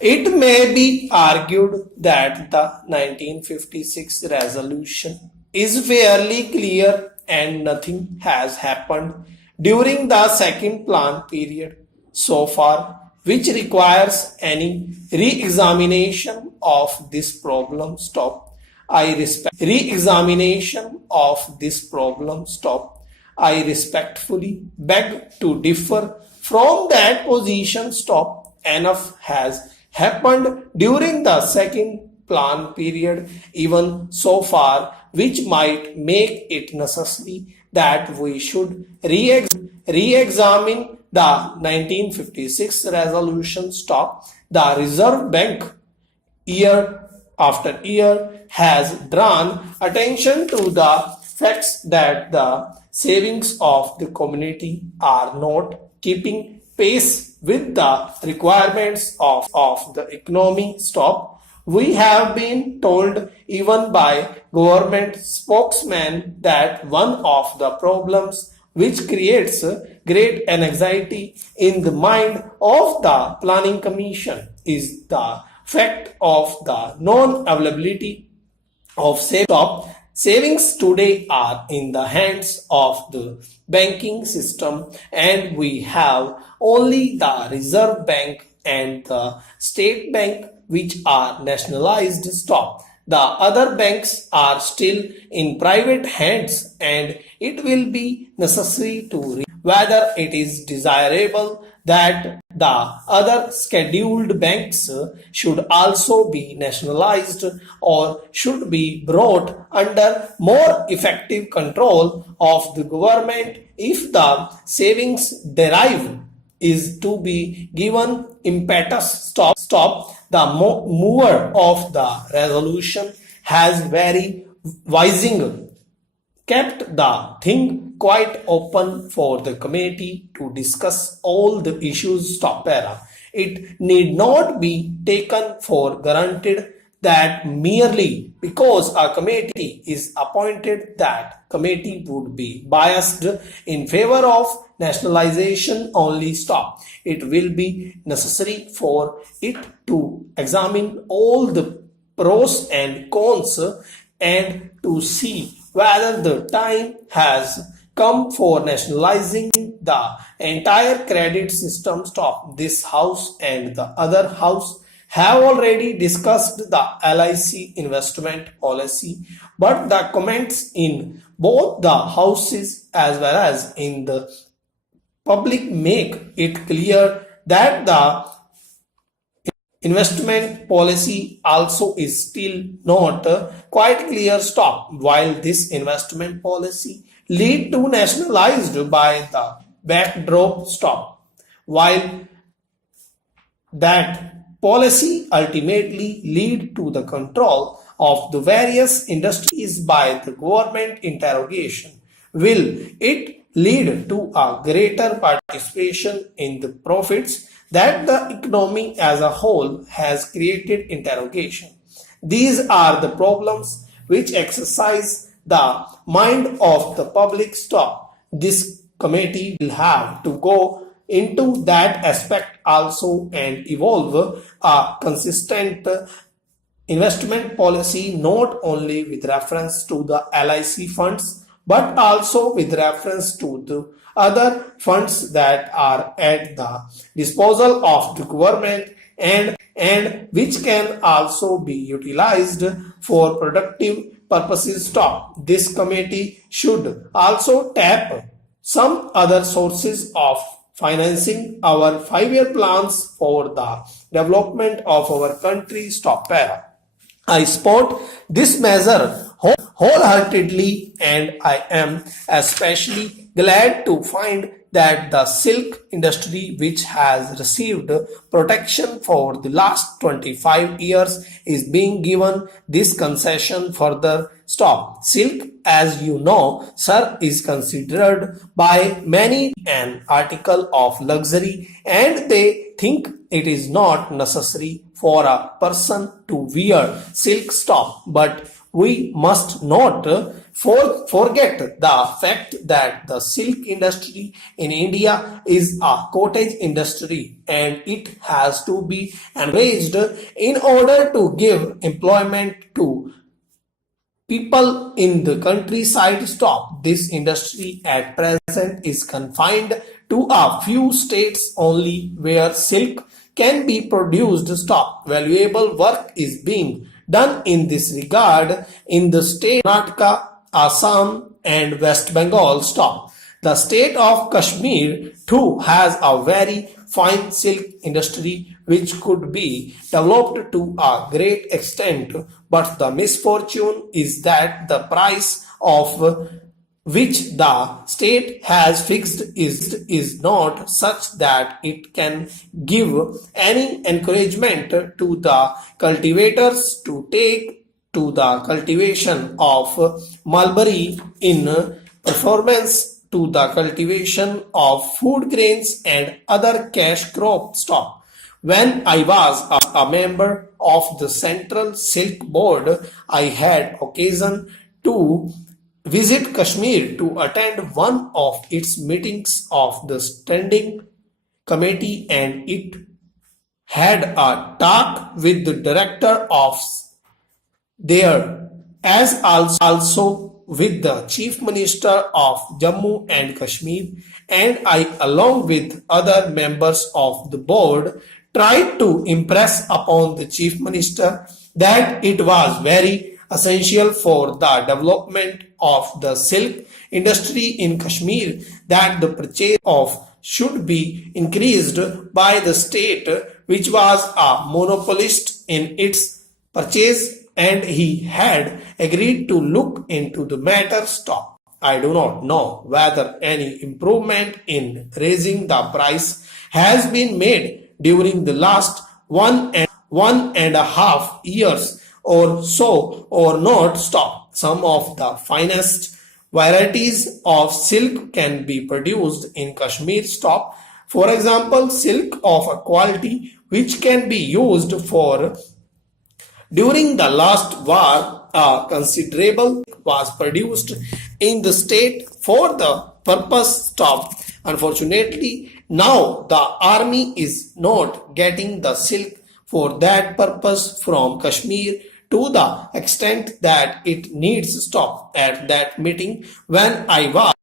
It may be argued that the 1956 resolution is fairly clear and nothing has happened during the second plan period so far which requires any re-examination of this problem. I respectfully beg to differ from that position. Enough has happened during the second plan period even so far which might make it necessary that we should re-examine the 1956 resolution. The Reserve Bank year after year has drawn attention to the facts that the savings of the community are not keeping pace with the requirements of the economy. We have been told even by government spokesmen that one of the problems which creates great anxiety in the mind of the Planning Commission is the fact of the non-availability of savings today are in the hands of the banking system, and we have only the Reserve Bank and the State Bank which are nationalized. The other banks are still in private hands, and it will be necessary to whether it is desirable that the other scheduled banks should also be nationalized or should be brought under more effective control of the government if the savings derive is to be given impetus. The mover of the resolution has very wisely kept the thing quite open for the committee to discuss all the issues. It need not be taken for granted that merely because a committee is appointed, that committee would be biased in favor of nationalization only. It will be necessary for it to examine all the pros and cons and to see whether the time has come for nationalizing the entire credit system. This house and the other house have already discussed the LIC investment policy, but the comments in both the houses as well as in the public make it clear that the investment policy also is still not quite clear. While this investment policy lead to nationalized by the backdrop, while that policy ultimately lead to the control of the various industries by the government interrogation, will it lead to a greater participation in the profits that the economy as a whole has created? Interrogation. These are the problems which exercise the mind of the public. This committee will have to go into that aspect also and evolve a consistent investment policy not only with reference to the LIC funds but also with reference to the other funds that are at the disposal of the government and which can also be utilized for productive purposes. This committee should also tap some other sources of financing our 5-year plans for the development of our country. I support this measure wholeheartedly, and I am especially glad to find that the silk industry, which has received protection for the last 25 years, is being given this concession further. Silk, as you know, sir, is considered by many an article of luxury, and they think it is not necessary for a person to wear silk. But we must not forget the fact that the silk industry in India is a cottage industry and it has to be encouraged in order to give employment to people in the countryside. Stop. This industry at present is confined to a few states only where silk can be produced. Stop. Valuable work is being done in this regard in the state Karnataka, Assam and West Bengal. Stop. The state of Kashmir too has a very fine silk industry which could be developed to a great extent, but the misfortune is that the price of which the state has fixed is not such that it can give any encouragement to the cultivators to take to the cultivation of mulberry in performance to the cultivation of food grains and other cash crop stock. When I was a member of the Central Silk Board, I had occasion to visit Kashmir to attend one of its meetings of the Standing Committee, and it had a talk with the director of there as also with the Chief Minister of Jammu and Kashmir, and I along with other members of the board tried to impress upon the Chief Minister that it was very essential for the development of the silk industry in Kashmir that the purchase of should be increased by the state which was a monopolist in its purchase, and he had agreed to look into the matter. Stop. I do not know whether any improvement in raising the price has been made during the last one and a half years or so or not. Stop. Some of the finest varieties of silk can be produced in Kashmir. Stop. For example, silk of a quality which can be used for during the last war, a considerable was produced in the state for the purpose. Stop. Unfortunately, now the army is not getting the silk for that purpose from Kashmir to the extent that it needs. Stop. At that meeting, when I was